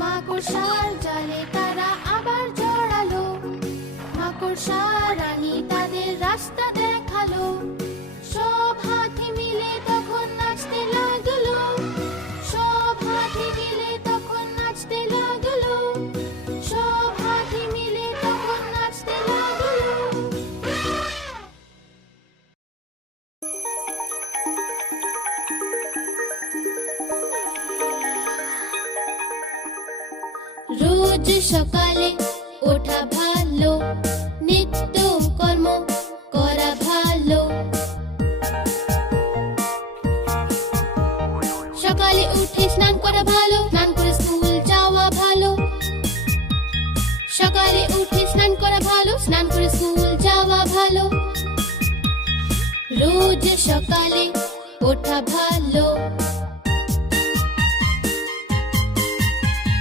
মাকড়সার জালে তারা আবার জড়ালো। মাকড়সা রানী তাদের রাস্তা দেখালো। সব হাতি মিলে তখন নাচতে লাগলো। সব হাতি মিলে তখন নাচতে লাগলো। সব হাতি মিলে তখন নাচতে লাগলো। রোজ সকালে ওঠা ভালো, নিত্য কর্ম করা ভালো। সকালে উঠে স্নান করা ভালো, স্নান করে স্কুল যাওয়া ভালো। সকালে উঠে স্নান করা ভালো, স্নান করে স্কুল যাওয়া ভালো। রোজ সকালে ওঠা ভালো।